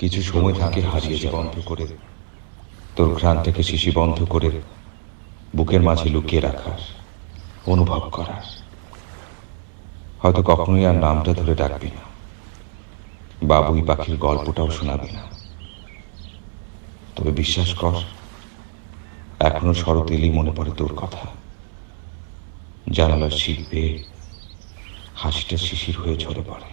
কিছু সময় থাকে হারিয়ে যে বন্ধ করে, তোর ঘ্রাণ থেকে শিশি বন্ধ করে বুকের মাঝে লুকিয়ে রাখার, অনুভব করার। হয়তো কখনোই আর নামটা ধরে ডাকবি না, বাবুই পাখির গল্পটাও শোনাবি না, তবে বিশ্বাস কর, এখনো শরৎ এলেই মনে পড়ে তোর কথা। জানালার শীত পেয়ে হাসিটা শিশির হয়ে ঝরে পড়ে।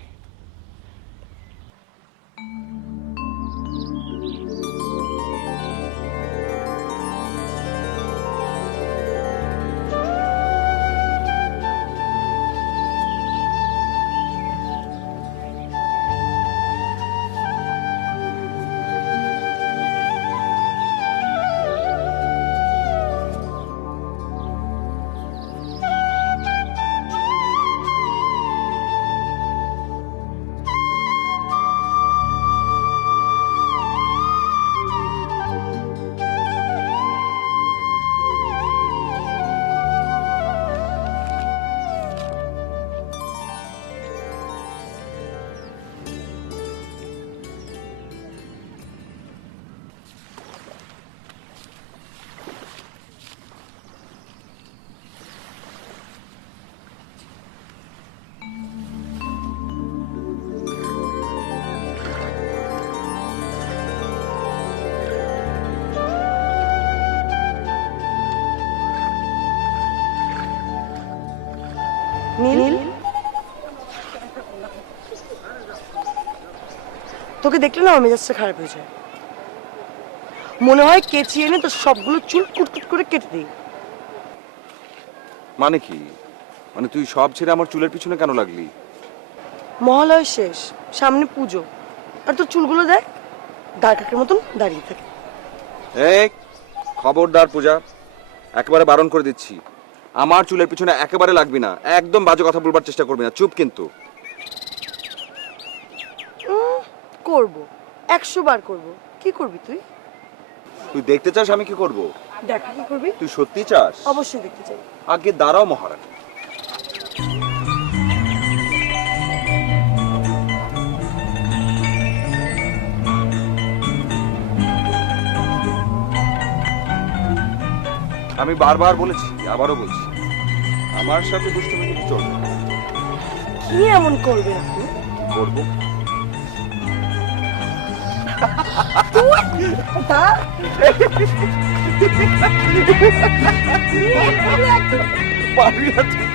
নীল, তোকে দেখলে না আমার মেজাজটা খারাপ হয়ে যায়। মনে হয় কেচি এনে তোর সবগুলো চুল কুটকুট করে কেটে দিই। মানে কি? মানে তুই সব ছেড়ে আমার চুলের পিছনে কেন লাগলি? মহালয় শেষ, সামনে পুজো, আর তোর চুলগুলো দেখ দাঁড় কাকের মতন দাঁড়িয়ে থাকে। এই খবরদার পূজা, একেবারে বারণ করে দিচ্ছি, আমার চুলের পিছনে একেবারে লাগবি না। একদম বাজে কথা বলবার চেষ্টা করবি না, চুপ কিন্তু। করবো, 100 বার করবো। কি করবি তুই? তুই দেখতে চাস আমি কি করব? দেখা কি করবি? তুই সত্যি চাস? অবশ্যই দেখতে চাই। আগে দাঁড়াও মহারানী। আমি বারবার বলেছি, আবারও বলছি, আমার সাথে দুষ্টুমি কিন্তু চলবে না। কি এমন করবে আপনি? করবো। পারবি না তুই।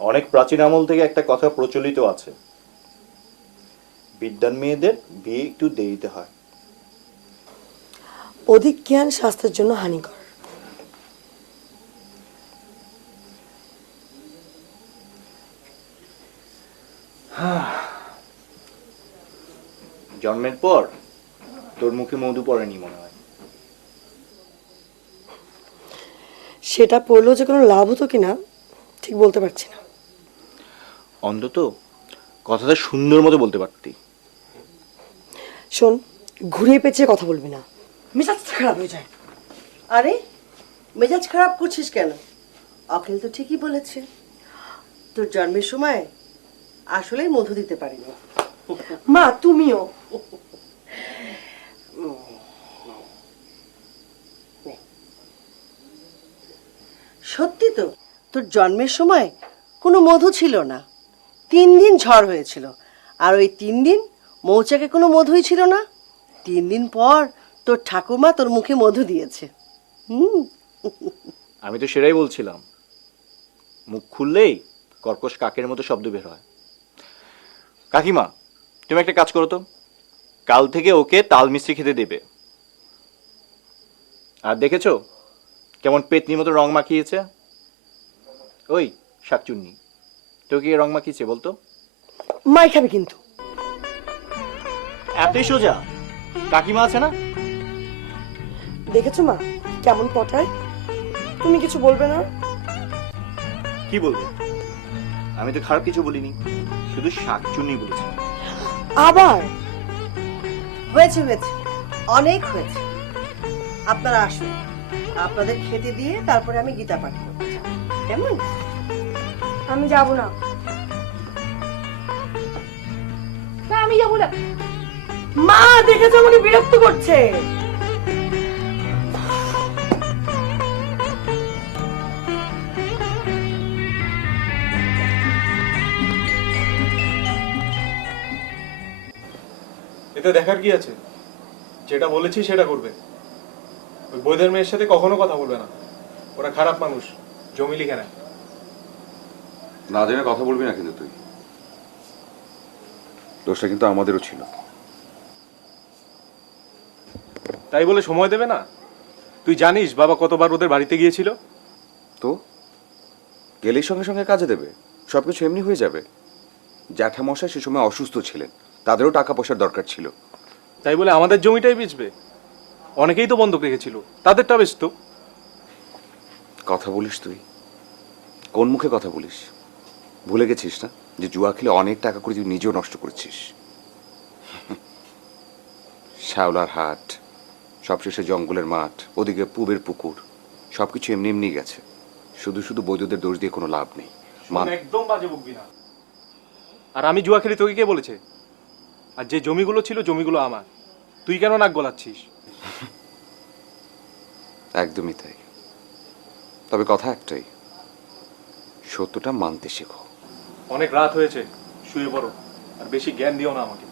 অনেক প্রাচীন আমল থেকে একটা কথা প্রচলিত আছে, বিদ্যান মেয়েদের বিয়ে একটু দেরিতে হয়। অধিক জ্ঞান স্বাস্থ্যের জন্য হানিকর। জন্মের পর তোর মুখে মধু পড়েনি মনে হয়। সেটা পড়লেও যে কোনো লাভ হতো কিনা ঠিক বলতে পারছি না। অন্তত কথাটা সুন্দর মতো বলতে পারতি। শোন, ঘুরিয়ে পেঁচিয়ে কথা বলবি না, মেজাজটা খারাপ হয়ে যায়। আরে মেজাজ খারাপ করছিস কেন? অখিল তো ঠিকই বলেছে, তোর জন্মের সময় আসলেই মধু দিতে পারিনি। মা তুমিও। তোর জন্মের সময় কোনো মধু ছিল না, 3 দিন ঝড় হয়েছিল, আর ওই 3 দিন মৌচাকে কোনো মধুই ছিল না। 3 দিন পর তোর ঠাকুমা তোর মুখে মধু দিয়েছে। আমি তো সেটাই বলছিলাম, মুখ খুললেই কর্কশ কাকের মতো শব্দ বের হয়। কাকিমা, তুমি একটা কাজ করো তো, কাল থেকে ওকে তাল মিষ্টি খেতে দেবে। আর দেখেছো কেমন পেতনির মতো রং মাখিয়েছে? ওই শাকচুন্নি, তোকে রং মাখিয়েছে বলতো? মাই খাবে কিন্তু। এতই সোজা? কাকিমা আছে না? দেখেছো মা কেমন পটায়? তুমি কিছু বলবে না? কি বলবো? আমি তো খারাপ কিছু বলিনি, শুধু শাকচুন্নি বলেছি। আবার হয়েছে হয়েছে, অনেক হয়েছে। আপনারা আসুন, আপনাদের খেতে দিয়ে তারপরে আমি গীতা পাঠ করব, কেমন? আমি যাব না। না আমি যাব না। মা দেখেছো আমাকে বিরক্ত করছে। এতে দেখার কি আছে? যেটা বলেছি সেটা করবে। ওই বৈদের মেয়ের সাথে কখনো কথা বলবে না, ওরা খারাপ মানুষ, জমি লিখে নেয়। না জেনে কথা বলবি না কিন্তু তুই। দোষটা কিন্তু আমাদেরও ছিল। তাই বলে সময় দেবে না? তুই জানিস বাবা কতবার ওদের বাড়িতে গিয়েছিল? তো গেলেই সঙ্গে সঙ্গে কাজে দেবে, সবকিছু এমনি হয়ে যাবে। জ্যাঠামশাই সে সময় অসুস্থ ছিলেন, তাদেরও টাকা পয়সার দরকার ছিল। তাই বলে আমাদের জমিটাই বেচবে? অনেকেই তো বন্ধক রেখেছিল, তাদেরটা বেচত। কথা বলিস তুই, কোন মুখে কথা বলিস? ভুলে গেছিস না যে জুয়া খেলে অনেক টাকা করে তুই নিজেও নষ্ট করেছিস? শ্যাওলার হাট, সবশেষে জঙ্গলের মাঠ, ওদিকে পুবের পুকুর, সবকিছু এমনি এমনি গেছে। শুধু শুধু বৈদ্যদের দোষ দিয়ে কোনো লাভ নেই। একদম বাজে বকবি না। আর আমি জুয়া খেলি তোকে কে বলেছে? আর যে জমিগুলো ছিল জমিগুলো আমার, তুই কেন নাক গলাচ্ছিস? একদমই তাই। তবে কথা একটাই, সত্যটা মানতে শেখো। অনেক রাত হয়েছে, শুয়ে পড়ো, আর বেশি জ্ঞান দিও না আমাকে।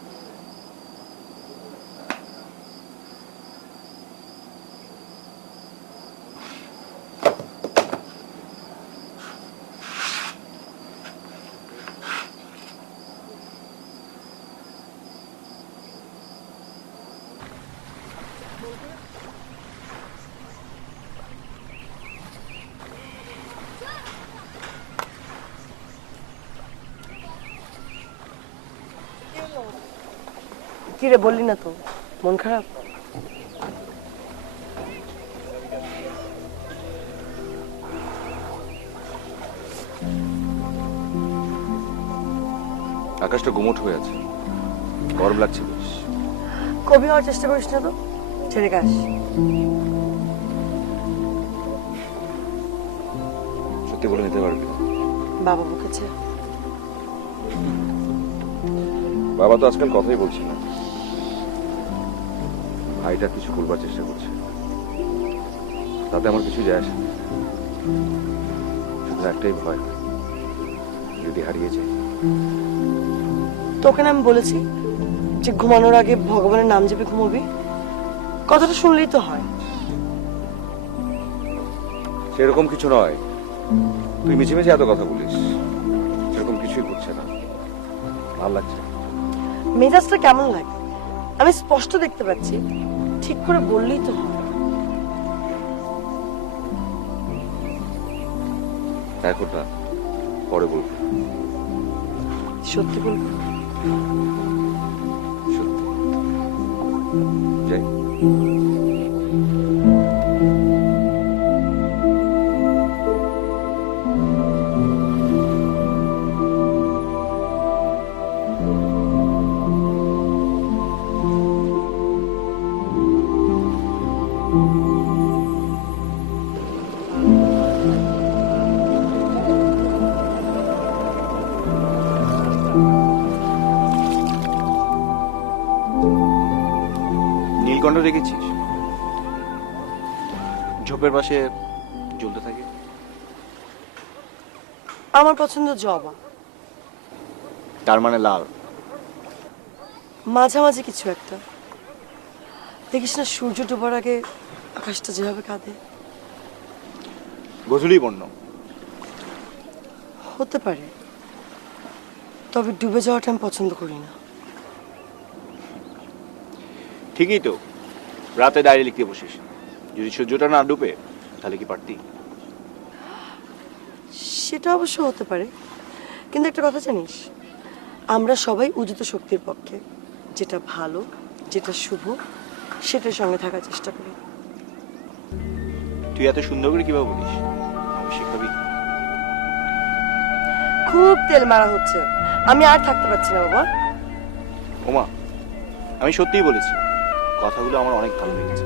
কি রে, বললি না তো মন খারাপ? আকাশটা গুমট হয়ে আছে, গরম লাগছে বেশ। কবি হওয়ার চেষ্টা করিস না তো, ছেড়ে গাছ। সত্যি বলে নিতে পারবি? বাবা বকেছে। বাবা তো আজকাল কথাই বলছে না। ভাইটা কিছু করবার চেষ্টা করছে, তাতে আমার কিছু যায় আসে না। শুধু একটাই ভয়, যদি হারিয়ে যায়। তোকে না আমি বলেছি যে ঘুমানোর আগে ভগবানের নাম জেপে ঘুমোবি? কথাটা শুনলেই তো হয়। সেরকম কিছু নয়, তুই মিছে মিছে এত কথা বলিস। সেরকম কিছুই ঘটছে না, ভাল লাগছে। মেজাজটা কেমন লাগে আমি স্পষ্ট দেখতে পাচ্ছি, ঠিক করে বললেই তো হয়। এখন না, পরে বলবো। সত্যি বলবো? সত্যি। যাই। নীলকণ্ঠ দেখেছিস? ঝোপের পাশে জ্বলতে থাকে। আমার পছন্দ জবা। তার মানে লাল। মাঝামাঝি কিছু একটা। দেখিস না সূর্য ডোবার আগে আকাশটা যেভাবে কাঁদে। গোধূলি বর্ণ। হতে পারে, তবে ডুবে যাওয়াটা আমি পছন্দ করি না। ঠিকই তো, রাতে ডায়েরি লিখতে বসিস, যদি সূর্যটা না ডুবে তাহলে কি পারতি? সেটা অবশ্য হতে পারে, কিন্তু একটা কথা জানিস, আমরা সবাই উদিত শক্তির পক্ষে। যেটা ভালো, যেটা শুভ, সেটার সঙ্গে থাকার চেষ্টা করি। তুই এত সুন্দর করে কিভাবে বলিস? আমি শিখাবি। খুব তেল মারা হচ্ছে, আমি আর থাকতে পারছি না বাবা। ওমা, আমি সত্যিই বলেছি, কথাগুলো আমার অনেক ভালো লেগেছে।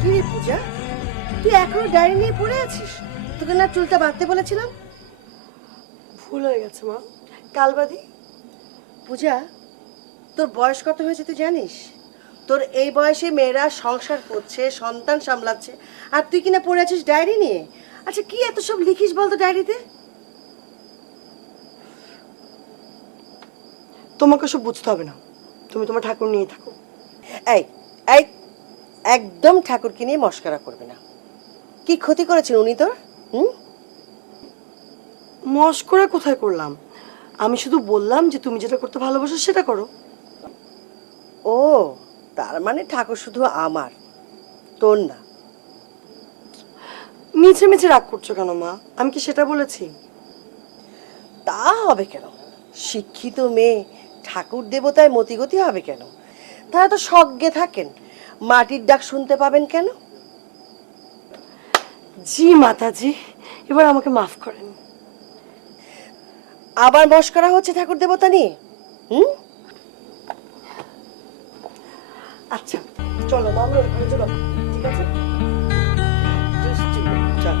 কি রে পূজা, তুই এখনো ডায়েরি নিয়ে পড়ে আছিস? তোকে না চুলটা বাঁধতে বলেছিলাম? ভুল হয়ে গেছে মা, কাল বাদি। পূজা, তোর বয়স কত হয়েছে তুই জানিস? তোর এই বয়সে মেয়েরা সংসার করছে, সন্তান সামলাচ্ছে, আর তুই কিনা পড়ে আছিস ডায়েরি নিয়ে? আচ্ছা, কি এত সব লিখিস বলতো ডায়েরিতে? তোমাকে সব বুঝতে হবে না, তুমি তোমার ঠাকুর নিয়ে থাকো। এই এই একদম ঠাকুরকে নিয়ে মস্করা করবে না। কি ক্ষতি করেছেন উনি তোর? মস্করা কোথায় করলাম? আমি শুধু বললাম যে তুমি যেটা করতে ভালোবাসো সেটা করো। ও, তার মানে ঠাকুর শুধু আমার, তোর না? মিছে মিছে রাগ করছো কেন মা? আমি কি সেটা বলেছি? তা হবে কেন? শিক্ষিত মেয়ে ঠাকুর দেবতায় মতিগতি হবে কেন? তারা তো স্বজ্ঞে থাকেন, মাটির ডাক শুনতে পাবেন কেন? জি মাতাজি, এবার আমাকে মাফ করেন। আবার মস্করা হচ্ছে ঠাকুর দেবতা নিয়ে? আচ্ছা চলো মা, আমরা ওই ঘরে চলো, ঠিক আছে? চল।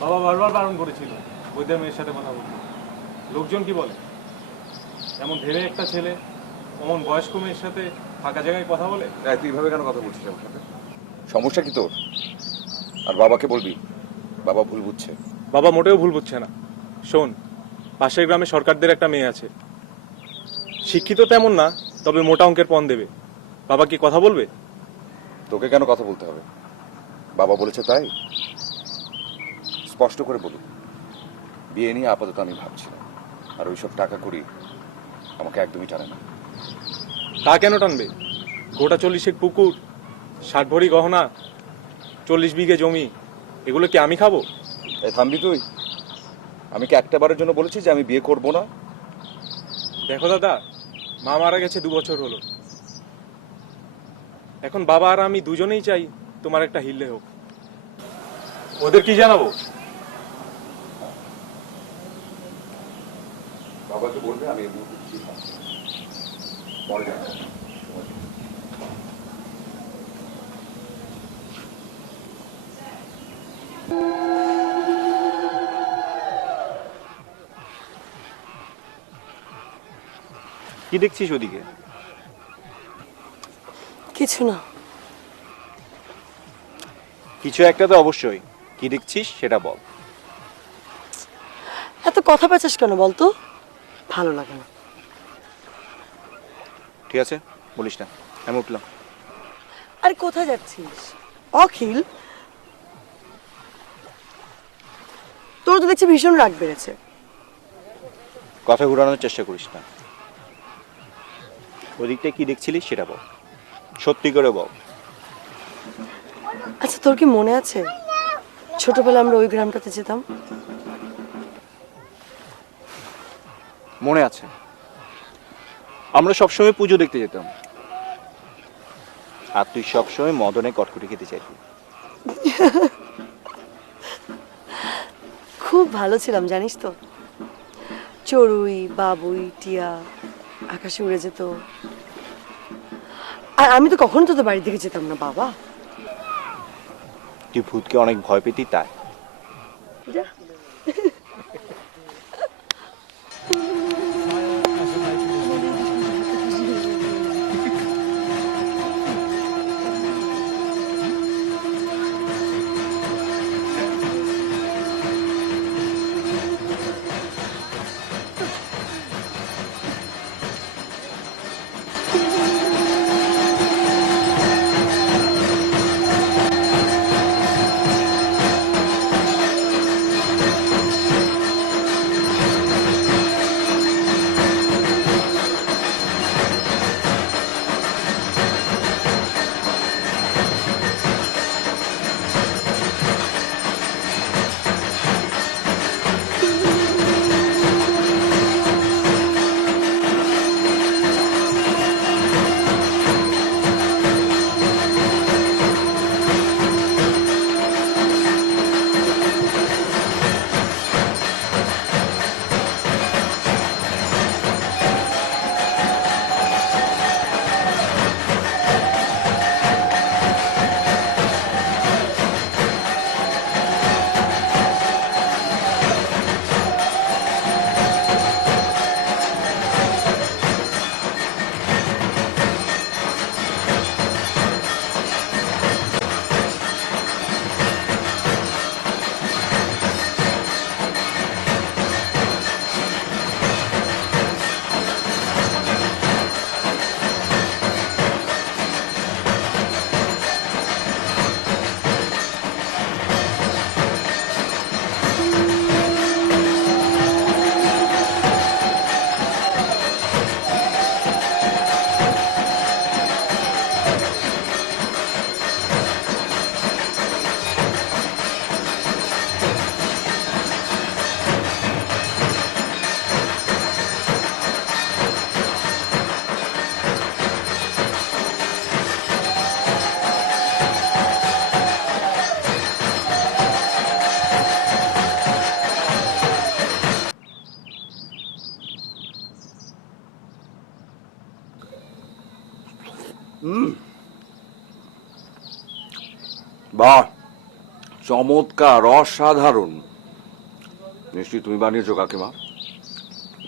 বাবা বারবার বারণ করেছিল বৈদ্যের মেয়ের সাথে কথা বলতে। লোকজন কি বলে? এমন ধেরে একটা ছেলে অমন বয়স্ক মেয়ের সাথে ফাঁকা জায়গায় কথা বলে? তুই এইভাবে কেন কথা বলছিস আমার সাথে? সমস্যা কি তোর? আর বাবাকে বলবি, বাবা ভুল বুঝছে। বাবা মোটেও ভুল বুঝছে না। শোন, পাশের গ্রামে সরকারদের একটা মেয়ে আছে, শিক্ষিত তেমন না, তবে মোটা অঙ্কের পণ দেবে। বাবা কি কথা বলবে? তোকে কেন কথা বলতে হবে? বাবা বলেছে তাই। স্পষ্ট করে বলুন, বিয়ে নিয়ে আপাতত আমি ভাবছি না। আর ওইসব টাকা করি আমাকে একদমই টানে না। তা কেন টানবে? গোটা 40 পুকুর, 60 ভরি গহনা, 40 বিঘে জমি, এগুলো কি আমি খাবো? এই থামবি তুই? আমি কি একটা বারের জন্য বলেছি যে আমি বিয়ে করব না? দেখো দাদা, মা মারা গেছে 2 বছর হলো। এখন বাবা আর আমি দুজনেই চাই তোমার একটা হিল্লে হোক। ওদের কি জানাবো? বাবাকে বলবে আমি এই মুহূর্তে কিছুই ভাবছি না। পরে জানাবো। কি দেখছিস ওদিকে? কিছু না। কিছু একটা তো অবশ্যই। কি দেখছিস সেটা বল। এত কথা পেঁচাস কেন বলতো? ভালো লাগে না। ঠিক আছে, বলিস না, আমি উঠলাম। আরে কোথায় যাচ্ছিস অখিল? তোর তো দেখছি ভীষণ রাগ বেড়েছে। কথা ঘুরানোর চেষ্টা করিস না। ওদিকটা কি দেখছিলিস সেটা বল, সত্যি করে বল। আচ্ছা, তোর কি মনে আছে ছোটবেলা আমরা ওই গ্রামটাতে যেতাম? মনে আছে, আমরা সবসময় পুজো দেখতে যেতাম, আর তুই সবসময় মদনে কটকটি খেতে চাইতি। খুব ভালো ছিলাম জানিস তো। চড়ুই, বাবুই, টিয়া আকাশে উড়ে যেত, আর আমি তো কখনো তোদের বাড়ির দিকে যেতাম না বাবা। তুই ভূতকে অনেক ভয় পেতি তাই। যা। বাহ, চমৎকার, অসাধারণ মিষ্টি তুমি বানিয়েছো কাকিমা।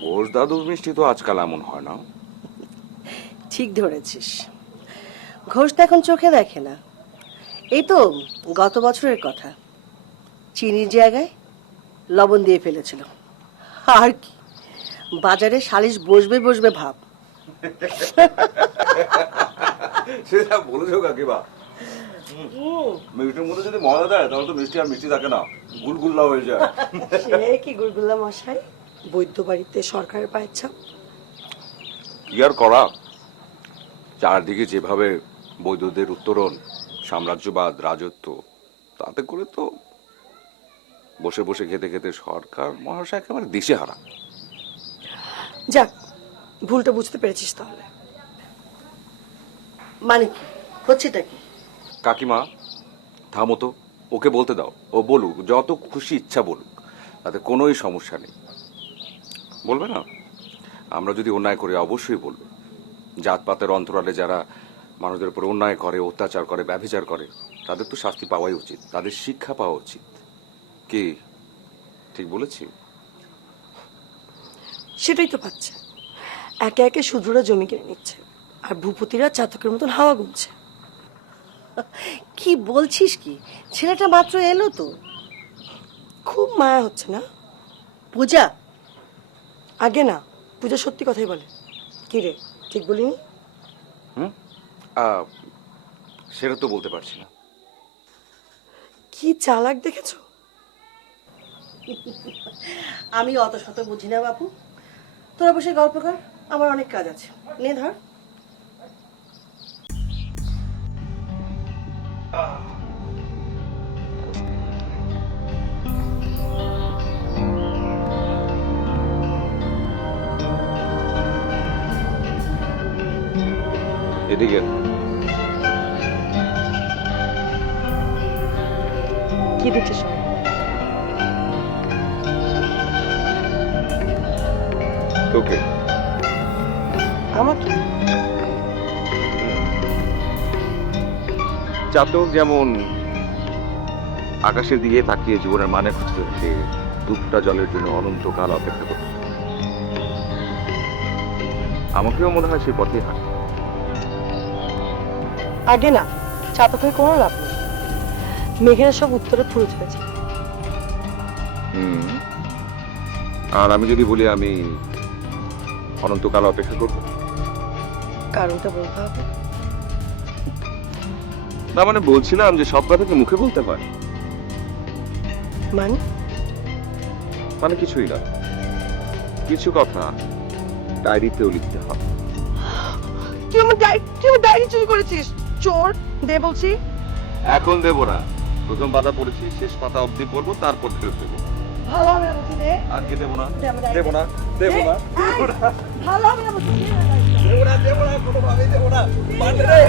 ঘোষ দাদুর মিষ্টি তো আজকাল এমন হয় না। ঠিক ধরেছিস, ঘোষ তো এখন চোখে দেখে না। এই তো গত বছরের কথা, চিনির জায়গায় লবণ দিয়ে ফেলেছিল। আর কি, বাজারে সালিশ বসবে বসবে ভাব, সেটা বলেছো কাকিমা। মিষ্টির মধ্যে যদি ময়দা দেয় তাহলে তো মিষ্টি আর মিষ্টি থাকে না, গুলগুল্লা হয়ে যায়। সে কি গুলগুল্লা মশাই, বৈদ্য বাড়িতে সরকারের পায়ের ছাপ। কি আর করা, চারদিকে যেভাবে বৈদ্যদের উত্তরণ, সাম্রাজ্যবাদ, রাজত্ব, তাতে করে তো বসে বসে খেতে খেতে সরকার মহাশয় একেবারে দিশেহারা। যাক, ভুলটা বুঝতে পেরেছিস তাহলে। মানে কি হচ্ছেটা কি? কাকিমা থামো তো, ওকে বলতে দাও, ও বলুক, যত খুশি ইচ্ছা বলুক, তাতে কোনোই সমস্যা নেই। বলবে না? আমরা যদি অন্যায় করি অবশ্যই বলবে। জাতপাতের অন্তরালে যারা মানুষদের উপর অন্যায় করে, অত্যাচার করে, ব্যভিচার করে, তাদের তো শাস্তি পাওয়াই উচিত, তাদের শিক্ষা পাওয়া উচিত। কি ঠিক বলেছি? সেটাই তো পাচ্ছে। একে একে শূদ্ররা জমি কিনে নিচ্ছে, আর ভূপতিরা চাতকের মতন হাওয়া গুনছে। কি বলছিস কি? ছেলেটা মাত্র এলো তো। খুব মায়া হচ্ছে না? পূজা, আগে না, পূজা সত্যি কথাই বলে। কি রে, ঠিক বলিনি? সেটা তো বলতে পারছি না। কি চালাক দেখেছো? আমি অত শত বুঝি না বাপু। তোরা বসে গল্প কর, আমার অনেক কাজ আছে। নে ধর। এদিকে কি দেখছিস? তোকে আমাকে? চাতক যেমন আকাশের দিকে তাকিয়ে জীবনের মানে খুঁজতে থাকে, দুধটা জলের জন্য অনন্তকাল অপেক্ষা করতে, আমাকেও মনে হয় সেই পথেই হাঁটে। আগে না, চাতকের কোনো লাভ নেই। মেঘেরা সব উত্তরে ফুরুত হয়েছে। আর আমি যদি বলি আমি অনন্তকাল অপেক্ষা করবো, কারণটা বলতে হবে। না মানে বলছিলাম যে সব কথাকে মুখে বলতে হয়, মানে? মানে কিছুই না, কিছু কথা ডায়েরিতেও লিখতে হয়। তুই আমার ডায়েরি চুরি করেছিস, চোর! দে বলছি। এখন দেবো না, প্রথম পাতা পড়েছি, শেষ পাতা অবধি পড়বো, তারপর ফেরত দেবো। ভালো হবে না বলছি, দে। আজকে দেবো না, দে আমার diary। দেবো না, দেবো না, ভালো হবে না বলছি, দে। দেবো না, দেবো না, কোনোভাবেই দেবো না। পারবে রে।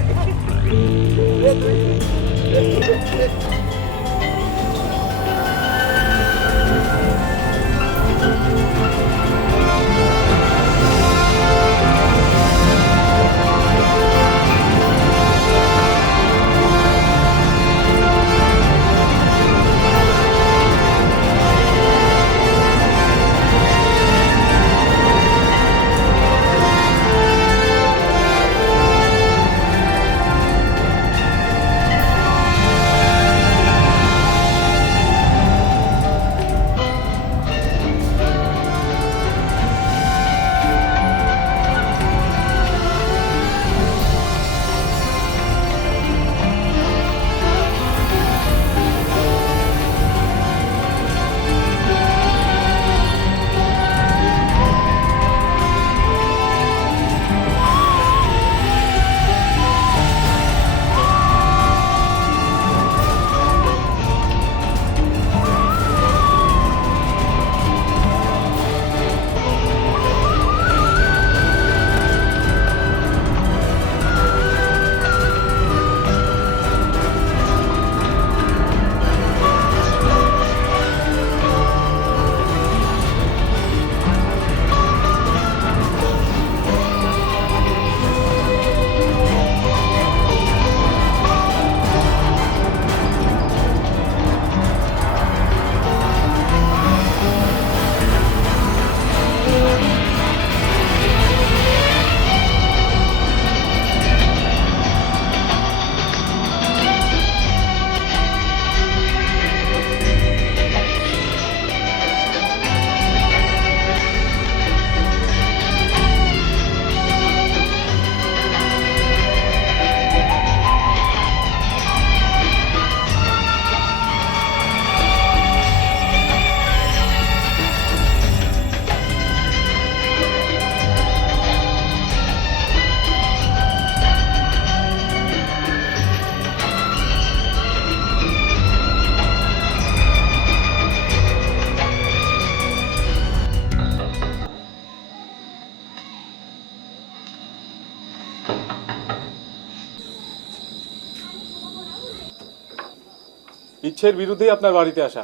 ইচ্ছের বিরুদ্ধেই আপনার বাড়িতে আসা।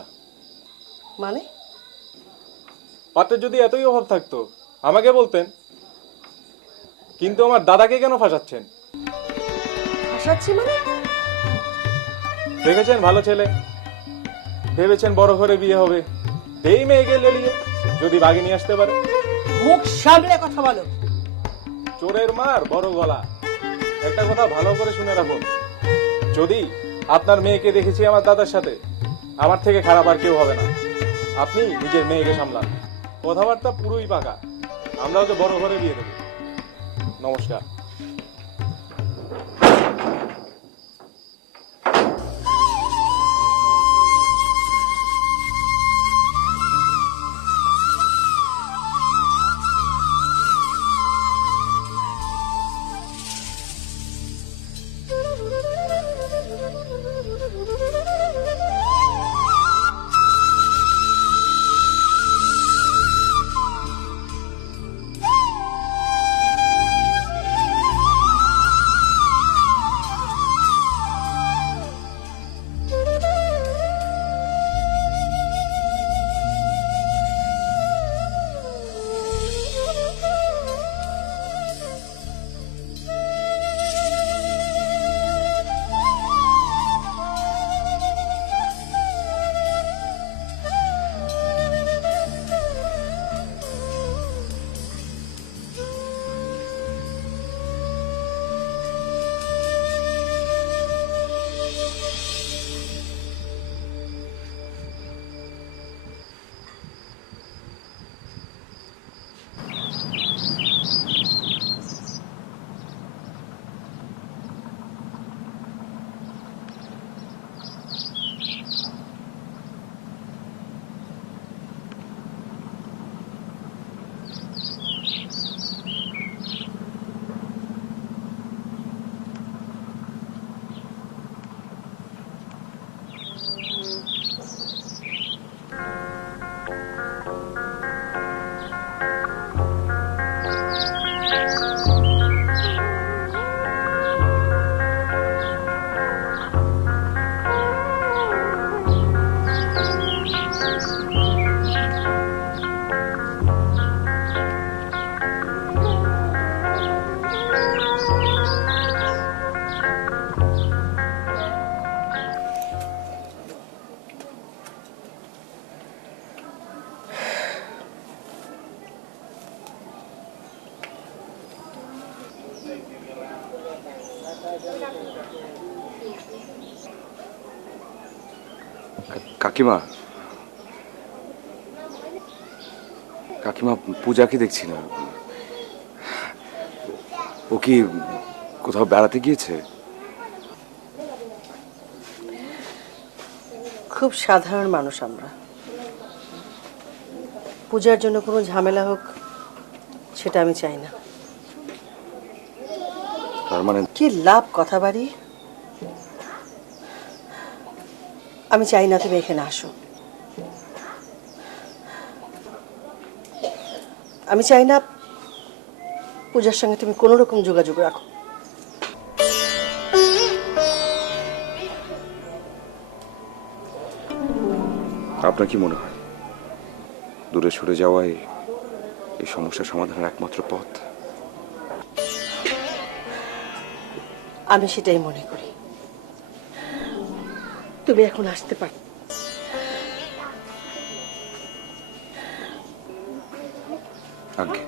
মানে পাত্রের যদি এতই অভাব থাকতো আমাকে বলতেন, কিন্তু আমার দাদাকে কেন ফাঁসাচ্ছেন? হাসাচ্ছি মানে? দেখেছেন ভালো ছেলে, ভেবেছেন বড় ঘরে বিয়ে হবে, এই মেয়েকে লেলিয়ে যদি বাগে নিয়ে আসতে পারে। মুখ সামলে কথা বলো। চোরের মার বড় গলা। একটা কথা ভালো করে শুনে রাখুন, যদি আপনার মেয়েকে দেখেছি আমার দাদার সাথে, আমার থেকে খারাপ আর কেউ হবে না। আপনি নিজের মেয়েকে সামলান। কথাবার্তা পুরোই পাকা, আমরা ওকে বড় ঘরে বিয়ে দেবো। নমস্কার। কাকিমা, কাকিমা পূজাকে দেখছি না। ও কি কোথাও বেড়াতে গিয়েছে? খুব সাধারণ মানুষ আমরা। পূজার জন্য কোনো ঝামেলা হোক সেটা আমি চাই না। তার মানে কি লাভ কথা বাড়ি? আমি চাই না তুমি এখানে আসো। আমি চাই না পূজার সঙ্গে তুমি কোনো রকম যোগাযোগ রাখো। আপনার কি মনে হয় দূরে সরে যাওয়াই এই সমস্যার সমাধানের একমাত্র পথ? আমি সেটাই মনে করি। তুমি এখন আসতে পারো। আজ্ঞে।